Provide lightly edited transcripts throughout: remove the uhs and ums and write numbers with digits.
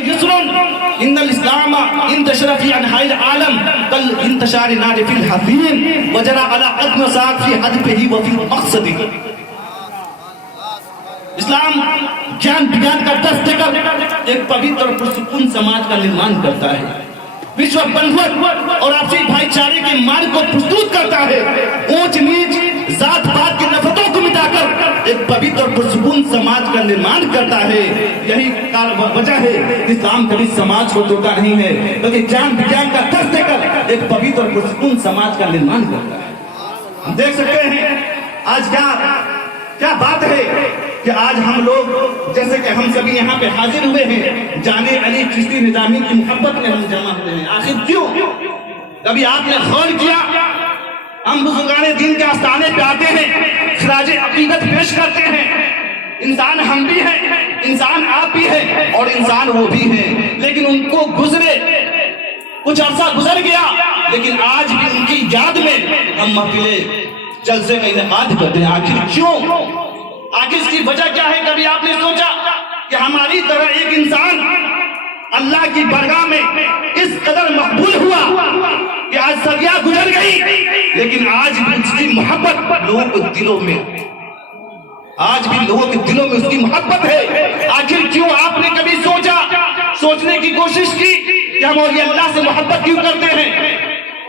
يسر ان الاسلام انتشر في انحاء العالم كالانتشار النار في الحفيم وجرى على قدم ساق في هدفه وفي مقصده. اسلام جان بجان کا درس دے کر ایک پوتر اور پرسکون سماج کا نرمان کرتا ہے، وشو بندھوت اور آپسی بھائی چارے کے مارگ کو پرستوت کرتا ہے، اونچ نیچ ذات پات کی نفرتوں کو مٹا کر ایک پوتر اور پرسکون سماج کا نرمان کرتا ہے. یہی وجہ ہے اسلام کبھی سماج کو توڑتا نہیں ہے بلکہ جان بجان کا درس دے کر ایک پوتر اور پرسکون سماج کا نرمان کرتا ہے. ہم دیکھ سکتے ہیں آج کیا بات ہے کہ آج ہم لوگ جیسے کہ ہم سبھی یہاں پہ حاضر ہوئے ہیں جانے علی چشتی نظامی کی محبت میں ہم جمع ہوئے ہیں. آخر کیوں؟ کبھی آپ نے غور کیا ہم بزرگان دین کے آستانے پہ آتے ہیں، خراج عقیدت پیش کرتے ہیں. انسان ہم بھی ہیں، انسان آپ بھی ہیں اور انسان وہ بھی ہیں، لیکن ان کو گزرے کچھ عرصہ گزر گیا لیکن آج بھی ان کی یاد میں ہم محفلیں جلسے کا انعقاد کرتے ہیں. آخر کیوں؟ آخر اس کی وجہ کیا ہے؟ کبھی آپ نے سوچا کہ ہماری طرح ایک انسان اللہ کی بارگاہ میں اس قدر مقبول ہوا کہ آج صدیاں گزر گئی لیکن آج بھی اس کی محبت لوگوں کے دلوں میں، آج بھی لوگوں کے دلوں میں اس کی محبت ہے. آخر کیوں؟ آپ نے کبھی سوچنے کی کوشش کی کہ ہم اولیاء اللہ سے محبت کیوں کرتے ہیں؟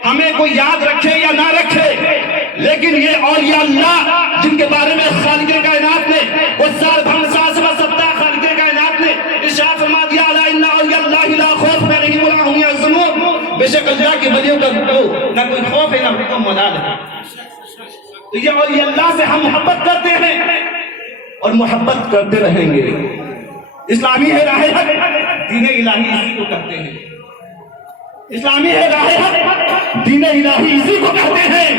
ہمیں کوئی یاد رکھے یا نہ رکھے لیکن یہ اولیاء اللہ جن کے بارے میں خالق کائنات نے وہ سال بھر سال سوا سبتا خالق کائنات نے ارشاد فرما دیا الا ان اولیاء اللہ لا خوف علیہم ولا هم یحزنون. بے شک اللہ کے ولیوں کا نہ کوئی خوف ہے نہ کوئی ملال ہے. تو یہ اولیاء اللہ سے ہم محبت کرتے ہیں اور محبت کرتے رہیں گے. اسلامی ہے راہ حق، دین الہی اسی کو کہتے ہیں. اسلامی ہے راہ حق، دین الہی اسی کو کہتے ہیں.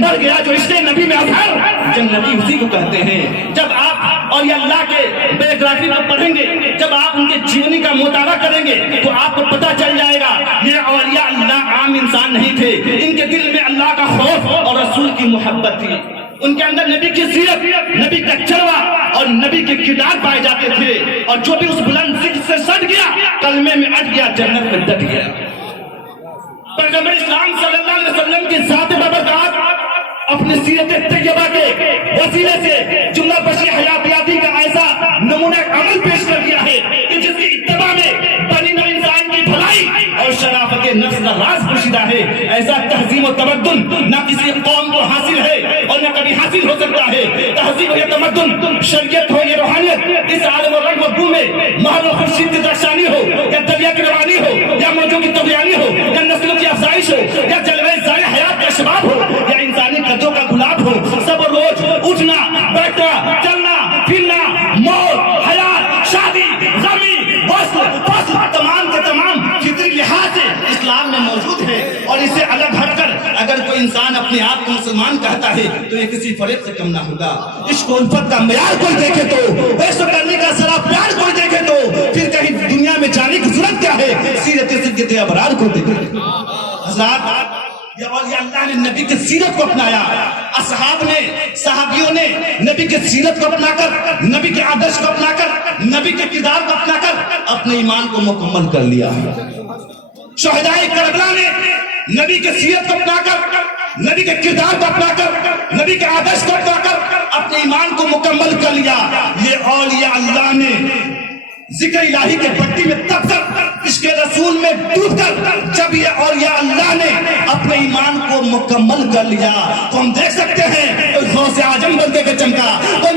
مر گیا جو عشق نبی میں اظہر، جنتی اسی کو کہتے ہیں. جب آپ اور یہ اللہ کے بایوگرافی کو پڑھیں گے، جب آپ ان کے جیونی کا مطالعہ کریں گے تو آپ کو پتہ چل جائے گا یہ اولیاء اللہ عام انسان نہیں تھے. ان کے دل میں اللہ کا خوف اور رسول کی محبت تھی. ان کے اندر نبی کی سیرت، نبی کا چروا اور نبی کے کردار پائے جاتے تھے. اور جو بھی اس بلند ذکر سے سٹ گیا، کلمے میں اٹ گیا، جنت میں ڈٹ گیا. پیغمبر اسلام صلی اللہ علیہ وسلم کی ذات بابرکات اپنی سیرت طیبہ کے وسیلے سے جملہ بشری حیاتیاتی کا ایسا نمونہ عمل پیش کر دیا ہے کہ جس کی اتباع میں بنی نوع انسان کی بھلائی اور شرافت نفس کا راز پوشیدہ ہے. ایسا تہذیب و تمدن نہ کسی قوم کو حاصل ہے اور نہ کبھی حاصل ہو سکتا ہے. تہذیب ہو یا تمدن، شریعت ہو یا روحانیت، اس عالم و رنگ و بو میں مہر و خورشید کی درخشانی ہو یا دریا کی روانی ہو یا موجوں کی طغیانی ہو یا نسلوں کی افزائش ہو یا جلوہ ضائع حیات کا شباب ہو یا انسانی قدروں کا گلاب ہو، سب روز اٹھنا بیٹھنا چلنا پھرنا، موت حیات شادی غمی وصل فصل تمام کے تمام فطری لحاظ سے اسلام میں موجود ہے. اور اسے الگ ہٹ کر اگر کوئی انسان اپنے آپ کو مسلمان کہتا ہے تو یہ کسی فریب سے کم نہ ہوگا. عشق و الفت کا معیار کوئی دیکھے تو، عشق کرنے کا سرا پیار کوئی دیکھے تو پھر کہیں دنیا میں جانے کی ضرورت کیا ہے؟ سیرت صدیقہ ابرار کو دیکھے. حضرات، یہ اولیاء اللہ نے نبی کی سیرت کو اپنایا. اصحاب نے، صحابیوں نے نبی کی سیرت کو اپنا کر، نبی کے آدرش کو اپنا کر، نبی کے کردار کو اپنا کر اپنے ایمان کو مکمل کر لیا. شہدائے کربلا نے نبی کی سیرت کو اپنا کر، نبی کے کردار کو اپنا کر، نبی کے آدرش کو اپنا کر اپنے ایمان کو مکمل کر لیا. یہ اولیاء اللہ نے ذکر الہی کے پٹی میں تب کر، عشق رسول میں ڈوب کر جب یہ اولیاء اللہ نے اپنے ایمان کو مکمل کر لیا تو ہم دیکھ سکتے ہیں کوئی غوث اعظم بن کے چمکا، کوئی